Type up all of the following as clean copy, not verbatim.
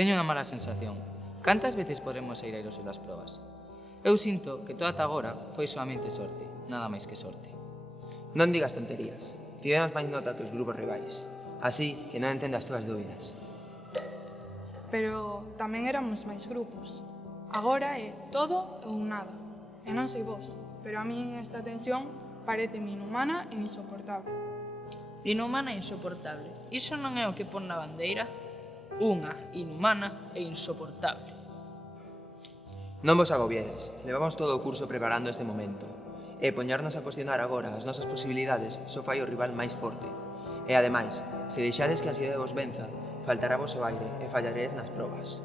Teño unha mala sensación. Cantas veces podremos ir airosos das probas? Eu sinto que toda ata agora foi soamente sorte, nada máis que sorte. Non digas tonterías. Tivemos máis nota que os grupos rivais. Así que non entendo as túas dúbidas. Pero tamén éramos máis grupos. Agora é todo ou nada. E non sei vos, pero a min esta tensión parece inhumana e insoportable. Inhumana e insoportable. Iso non é o que pon na bandeira? Unha inhumana e insoportable. Non vos agobiedes. Levamos todo o curso preparando este momento. E poñarnos a cuestionar agora as nosas posibilidades só fai o rival máis forte. E ademais, se deixades que a ansiedade vos venza, faltará vos o aire e fallaredes nas probas.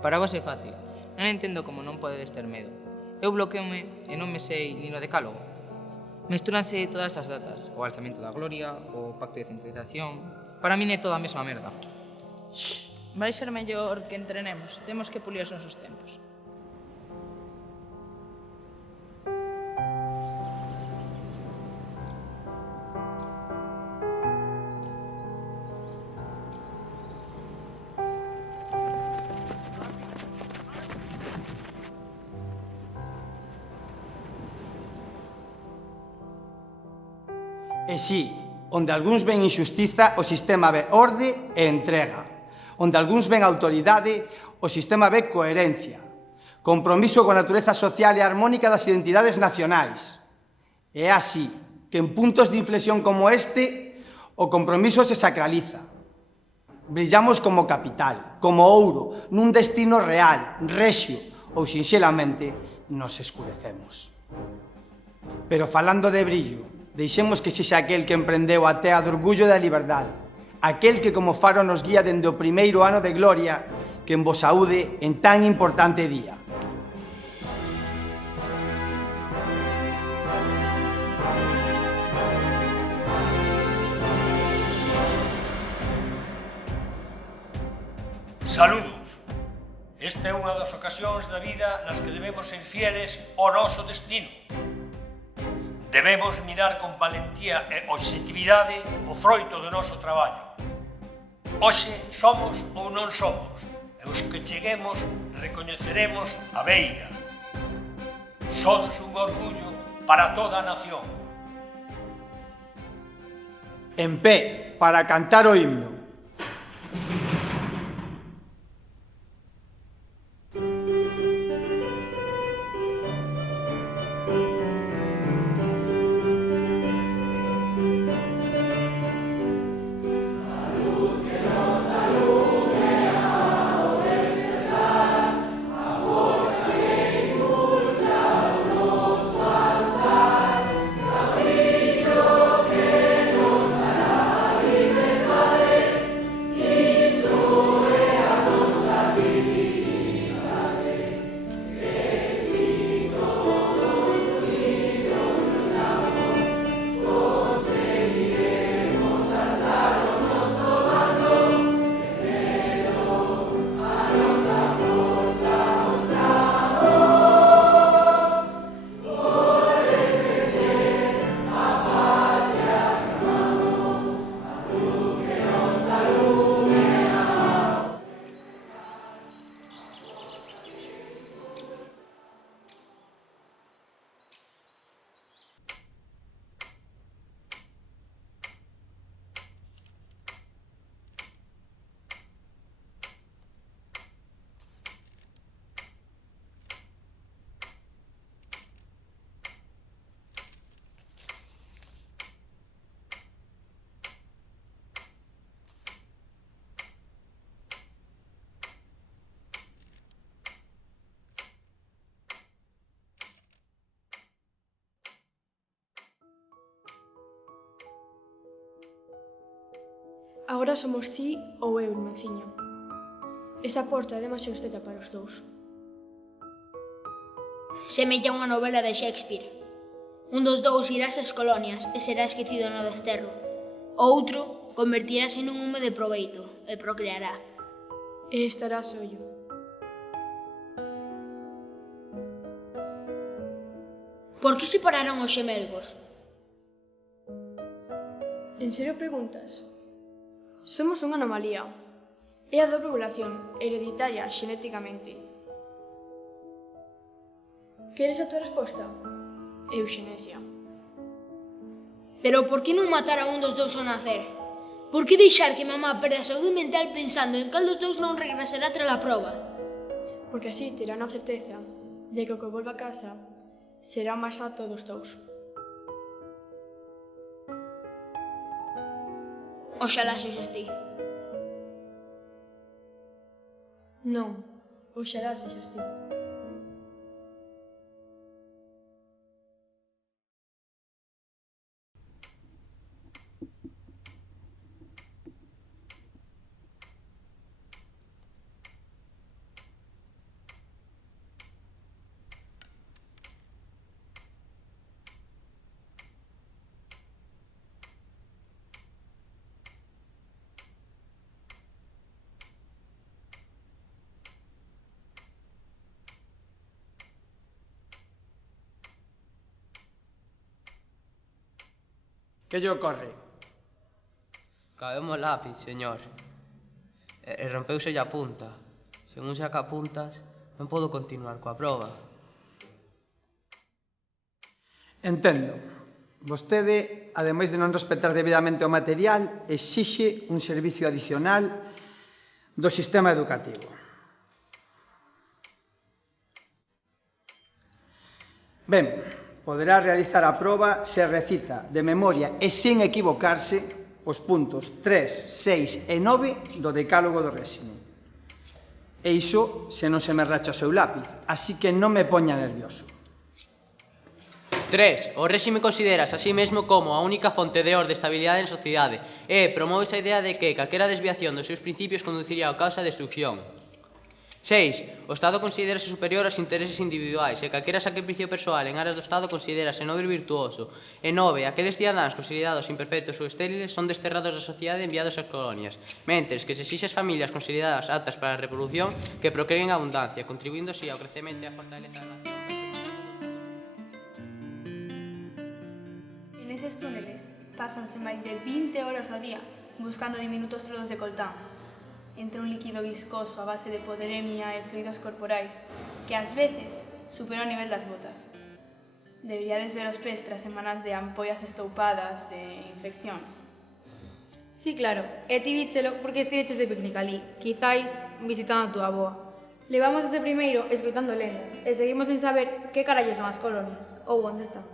Para vos é fácil. Non entendo como non podedes ter medo. Eu bloqueome e non me sei nin o decálogo. Mestúranse todas as datas, o alzamento da gloria, o pacto de centralización. Para min é toda a mesma merda. Vai ser mellor que entrenemos. Temos que pulir os nosos tempos. E si, onde algúns ven injustiza, o sistema ve orde e entrega. Onde algúns ven autoridade, o sistema ve coherencia. Compromiso coa natureza social e armónica das identidades nacionais. É así que en puntos de inflexión como este, o compromiso se sacraliza. Brillamos como capital, como ouro, nun destino real, rexio, ou sinxelamente nos escurecemos. Pero falando de brillo, deixemos que sexa aquel que emprendeu a tea do orgullo da liberdade, aquel que como faro nos guía dende o primeiro ano de gloria que en vos saúde en tan importante día. Saludos. Esta é unha das ocasións da vida nas que debemos ser fieles ao noso destino. Debemos mirar con valentía e objetividade o froito do noso traballo. Hoxe somos ou non somos, e os que cheguemos recoñeceremos a beira. Sodes un orgullo para toda a nación. En pé, para cantar o himno. Agora somos ti ou eu, irmánciño. Esa porta é demasiado estreita para os dous. Semella unha novela de Shakespeare. Un dos dous irás ás colonias e será esquecido no desterro. O outro convertirase nun home de proveito e procreará. E estará sollo. Por que separaron os xemelgos? En serio preguntas? Somos unha anomalía. É a dobre ovulación, hereditaria xenéticamente. Queres a tua resposta? Euxenesia. Pero por que non matar a un dos dous ao nacer? Por que deixar que mamá perde a saúde mental pensando en cal dos dous non regresará tras a proba? Porque así terán a certeza de que o que volva a casa será o máis apto dos dous. Oxalá sexas ti. Non, oxalá sexas ti. Que lle ocorre? Caeu o lápiz, señor. E rompeuse a punta. Se non saca puntas, non podo continuar coa proba. Entendo. Vostede, ademais de non respetar debidamente o material, exixe un servicio adicional do sistema educativo. Ben, poderá realizar a proba se recita de memoria e sen equivocarse os puntos 3, 6 e 9 do decálogo do réxime. E iso se non se me racha o seu lápiz, así que non me poña nervioso. 3. O réxime consideras a sí mesmo como a única fonte de orde e estabilidade en sociedade e promove a idea de que calquera desviación dos seus principios conduciría ao caos e a destrucción. 6. O Estado considerase superior aos intereses individuais e calquera sacrificio persoal en aras do Estado considerase nobre e virtuoso. E 9. Aqueles cidadáns considerados imperfectos ou estériles son desterrados da sociedade e enviados ás colonias, mentres que se exixe as familias consideradas aptas para a reproducción que procreen a abundancia, contribuindo así ao crecemento e a fortaleza da nación. En eses túneles pásanse máis de 20 horas ao día buscando diminutos trozos de coltán, entre un líquido viscoso a base de poderemia e fluidos corporais que ás veces supera o nivel das botas. Deberíades ver os pés tras semanas de ampollas estoupadas e infeccións. Sí, claro, e ti víchelo porque estiveches de picnic ali, quizáis visitando a tua avoa. Levamos desde primeiro escoitando lendas e seguimos sen saber que carallo son as colonias ou onde están.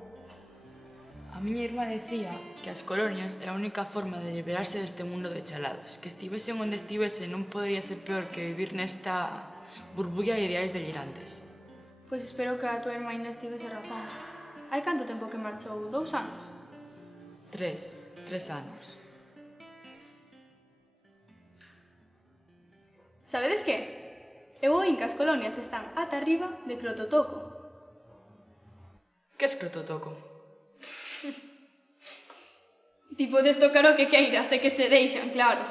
A miña irmá decía que as colonias é a única forma de liberarse deste mundo de chalados, que estivesen onde estivesen non podría ser peor que vivir nesta burbulla de ideais delirantes. Pois espero que a tua irmãina estivese razón. Hai canto tempo que marchou? 2 anos? 3 anos. Sabedes que? Eu oín que as colonias están ata arriba de Clototoco. Que es Clototoco? Ti podes tocar o que queiras e que che deixan, claro.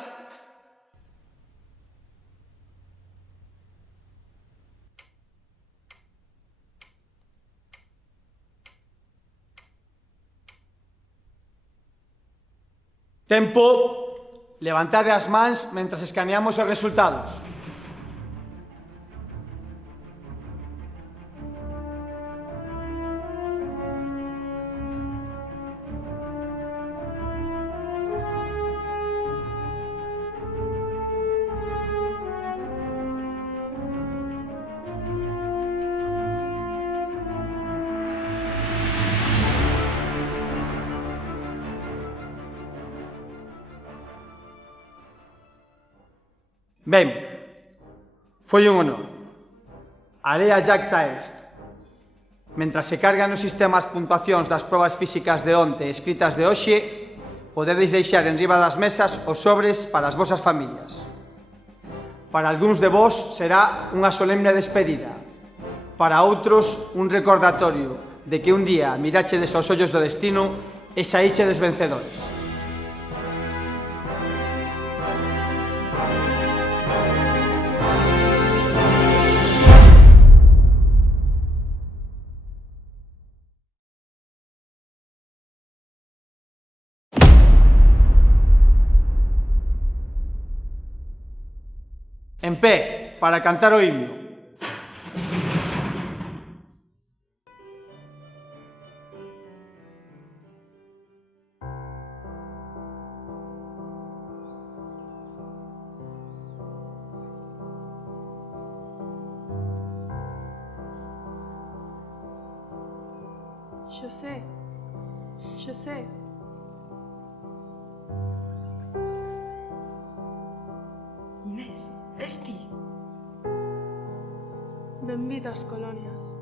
Tempo! Levantade as mans mentras escaneamos os resultados. Ben, foi un honor. Area jacta est. Mentras se cargan os sistemas puntuacións das probas físicas de onte escritas de hoxe, podedes deixar en riba das mesas os sobres para as vosas familias. Para algúns de vós será unha solemne despedida. Para outros, un recordatorio de que un día mirachedes aos ollos do destino e saíchedes vencedores. En pé, para cantar o himno. Xosé, Xosé. Inés, es ti. Benvido ás colonias.